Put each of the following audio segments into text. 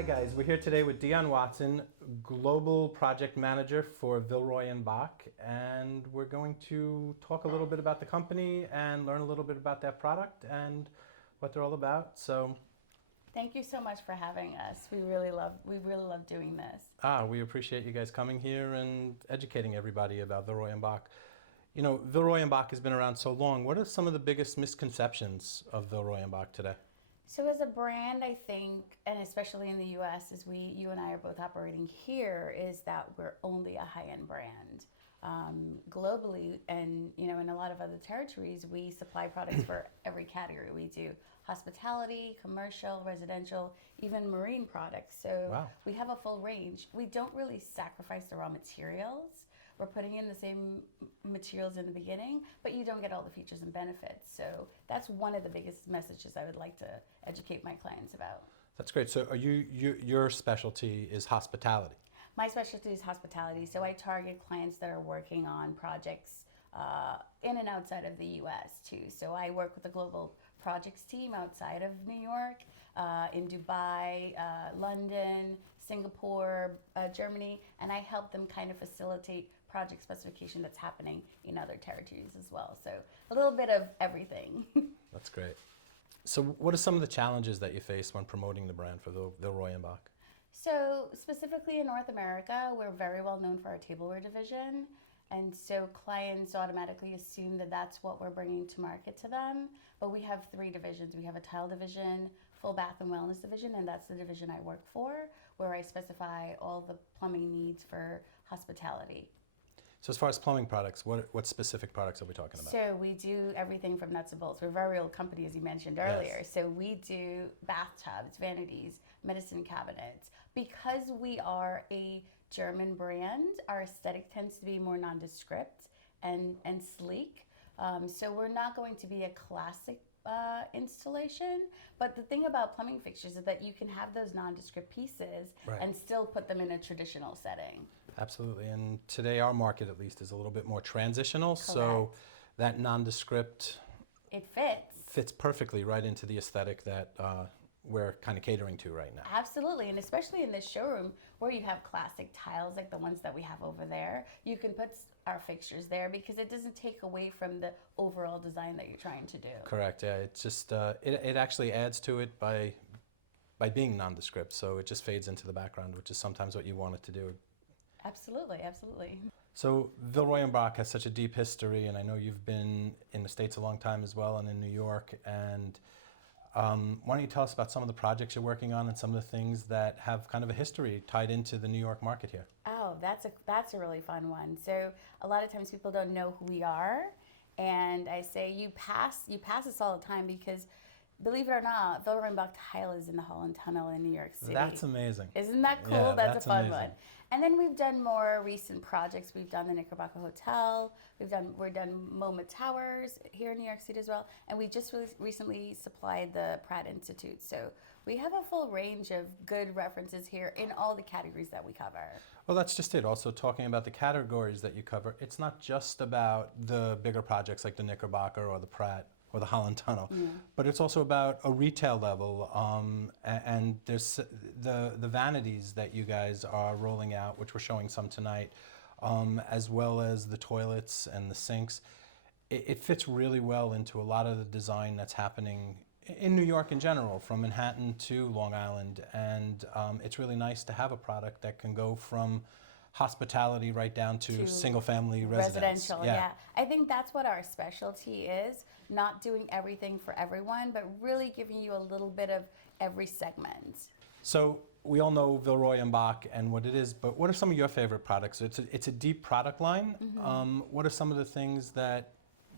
Hi guys, we're here today with Dionne Watson, Global Project Manager for Villeroy Boch, and we're going to talk a little bit about the company and learn a little bit about their product and what they're all about. So, thank you so much for having us. We really love doing this. we appreciate you guys coming here and educating everybody about Villeroy Boch. You know, Villeroy Boch has been around so long. What are some of the biggest misconceptions of Villeroy Boch today? So as a brand, I think, and especially in the US, as you and I are both operating here, is that we're only a high-end brand. Globally, and in a lot of other territories, we supply products for every category. We do hospitality, commercial, residential, even marine products. So Wow. we have a full range. We don't really sacrifice the raw materials. We're putting in the same materials in the beginning, but you don't get all the features and benefits. So that's one of the biggest messages I would like to educate my clients about. That's great. So are your specialty is hospitality? My specialty is hospitality, so I target clients that are working on projects in and outside of the U.S. too. So I work with a global projects team outside of New York, in Dubai, London, Singapore, Germany, and I help them kind of facilitate project specification that's happening in other territories as well. So a little bit of everything. That's great. So what are some of the challenges that you face when promoting the brand for Villeroy Boch? So specifically in North America, we're very well known for our tableware division. And so clients automatically assume that that's what we're bringing to market to them. But we have three divisions. We have a tile division, full bath and wellness division, and that's the division I work for, where I specify all the plumbing needs for hospitality. So as far as plumbing products, what specific products are we talking about? So we do everything from nuts and bolts. We're a very old company, as you mentioned earlier. Yes. So we do bathtubs, vanities, medicine cabinets. Because we are a German brand, our aesthetic tends to be more nondescript and sleek. So we're not going to be a classic installation, but the thing about plumbing fixtures is that you can have those nondescript pieces Right. and still put them in a traditional setting. Absolutely. And today our market at least is a little bit more transitional. So Correct. that nondescript It fits. fits perfectly right into the aesthetic that we're kind of catering to right now. Absolutely, and especially in this showroom where you have classic tiles like the ones that we have over there, you can put our fixtures there because it doesn't take away from the overall design that you're trying to do. Correct. Yeah. It's just it actually adds to it by being nondescript. So it just fades into the background, which is sometimes what you want it to do. Absolutely, absolutely. So Villeroy Boch has such a deep history, and I know you've been in the States a long time as well, and in New York. And why don't you tell us about some of the projects you're working on and some of the things that have kind of a history tied into the New York market here? Oh, that's a really fun one. So a lot of times people don't know who we are, and I say you pass us all the time because, believe it or not, Villeroy Boch tile is in the Holland Tunnel in New York City. That's amazing. Isn't that cool? Yeah, That's a fun amazing. one. And then we've done more recent projects. We've done the Knickerbocker Hotel. We're done MoMA Towers here in New York City as well. And we just recently supplied the Pratt Institute. So we have a full range of good references here in all the categories that we cover. Well, that's just it. Also, talking about the categories that you cover, it's not just about the bigger projects like the Knickerbocker or the Pratt or the Holland Tunnel, but it's also about a retail level. And there's the vanities that you guys are rolling out, which we're showing some tonight, as well as the toilets and the sinks. It fits really well into a lot of the design that's happening in New York in general, from Manhattan to Long Island. And it's really nice to have a product that can go from hospitality right down to single-family residence. Residential, yeah. I think that's what our specialty is, not doing everything for everyone, but really giving you a little bit of every segment. So we all know Villeroy Boch and what it is, but what are some of your favorite products? It's a deep product line. What are some of the things that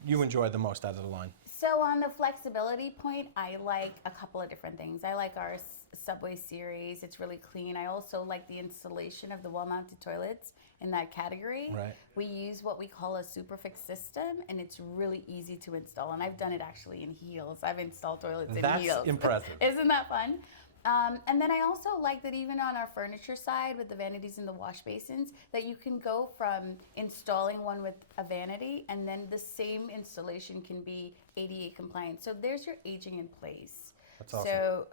you enjoy the most out of the line? So on the flexibility point, I like a couple of different things. I like our Subway series. It's really clean. I also like the installation of the wall-mounted toilets in that category. Right. We use what we call a superfix system, and it's really easy to install. And I've done it actually in heels. I've installed toilets in heels. That's impressive. Isn't that fun? And then I also like that even on our furniture side with the vanities and the wash basins, that you can go from installing one with a vanity and then the same installation can be ADA compliant. So there's your aging in place. That's awesome. So,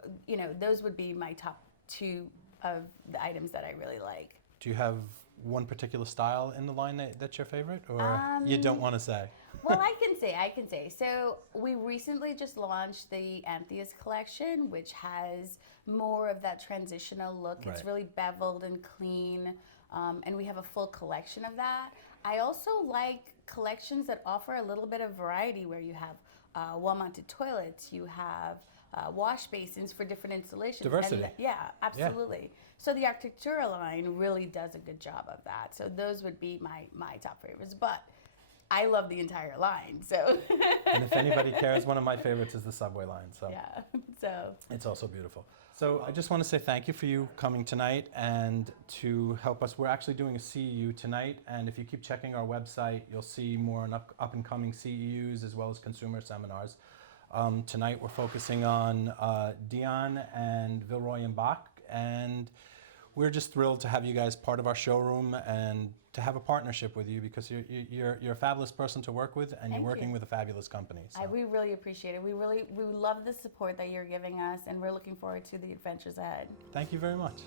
those would be my top two of the items that I really like. Do you have one particular style in the line that's your favorite, or you don't want to say? Well, I can say. So we recently just launched the Antheus collection, which has more of that transitional look. It's Right. really beveled and clean, and we have a full collection of that. I also like collections that offer a little bit of variety, where you have wall-mounted toilets, you have wash basins for different installations. Diversity. And yeah, absolutely. So the Architectura line really does a good job of that. So those would be my top favorites. But I love the entire line. So And if anybody cares, one of my favorites is the subway line. So yeah. So it's also beautiful. So I just want to say thank you for you coming tonight and to help us. We're actually doing a CEU tonight, and if you keep checking our website, you'll see more up and coming CEUs as well as consumer seminars. Tonight we're focusing on Dionne and Villeroy Boch, and we're just thrilled to have you guys part of our showroom and to have a partnership with you, because you're a fabulous person to work with, and Thank you're working you. with a fabulous company. So. we really appreciate it. We love the support that you're giving us, and we're looking forward to the adventures ahead. Thank you very much.